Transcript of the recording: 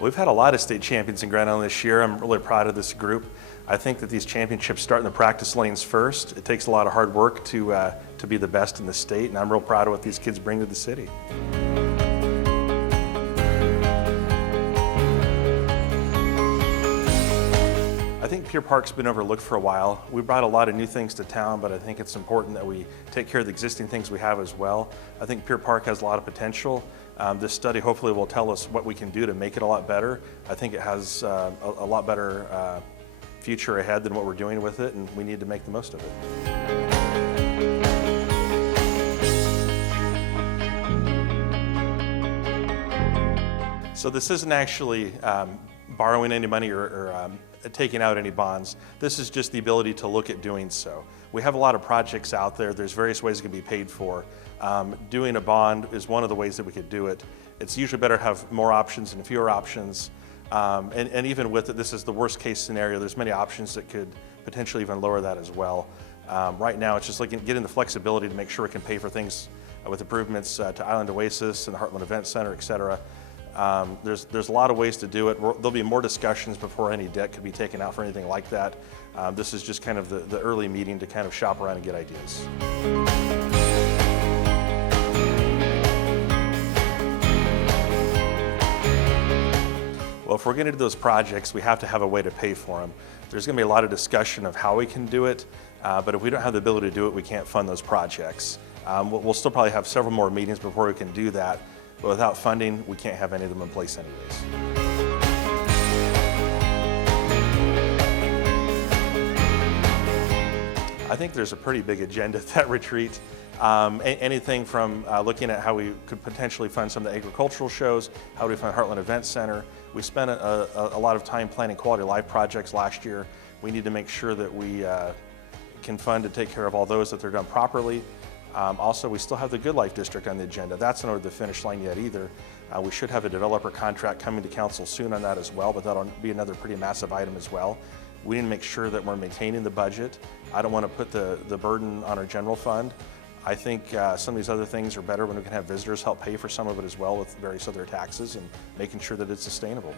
We've had a lot of state champions in Grand Island this year. I'm really proud of this group. I think that these championships start in the practice lanes first. It takes a lot of hard work to be the best in the state, and I'm real proud of what these kids bring to the city. I think Pier Park's been overlooked for a while. We brought a lot of new things to town, but I think it's important that we take care of the existing things we have as well. I think Pier Park has a lot of potential. This study hopefully will tell us what we can do to make it a lot better. I think it has a lot better future ahead than what we're doing with it, and we need to make the most of it. So this isn't actually borrowing any money or taking out any bonds. This is just the ability to look at doing so. We have a lot of projects out there. There's various ways it can be paid for. Doing a bond is one of the ways that we could do it. It's usually better to have more options than fewer options. And even with it, this is the worst case scenario. There's many options that could potentially even lower that as well. Right now, it's just like getting the flexibility to make sure we can pay for things with improvements to Island Oasis and the Heartland Event Center, et cetera. There's a lot of ways to do it. There'll be more discussions before any debt could be taken out for anything like that. This is just kind of the early meeting to kind of shop around and get ideas. Well, if we're going to do those projects, we have to have a way to pay for them. There's going to be a lot of discussion of how we can do it, but if we don't have the ability to do it, we can't fund those projects. We'll still probably have several more meetings before we can do that, but without funding, we can't have any of them in place anyways. I think there's a pretty big agenda at that retreat. Anything from looking at how we could potentially fund some of the agricultural shows, how do we fund Heartland Event Center. We spent a lot of time planning quality of life projects last year. We need to make sure that we can fund and take care of all those, that they're done properly. Also, we still have the Good Life District on the agenda. That's not over the finish line yet either. We should have a developer contract coming to council soon on that as well, but that'll be another pretty massive item as well. We need to make sure that we're maintaining the budget. I don't want to put the burden on our general fund. I think some of these other things are better when we can have visitors help pay for some of it as well with various other taxes and making sure that it's sustainable.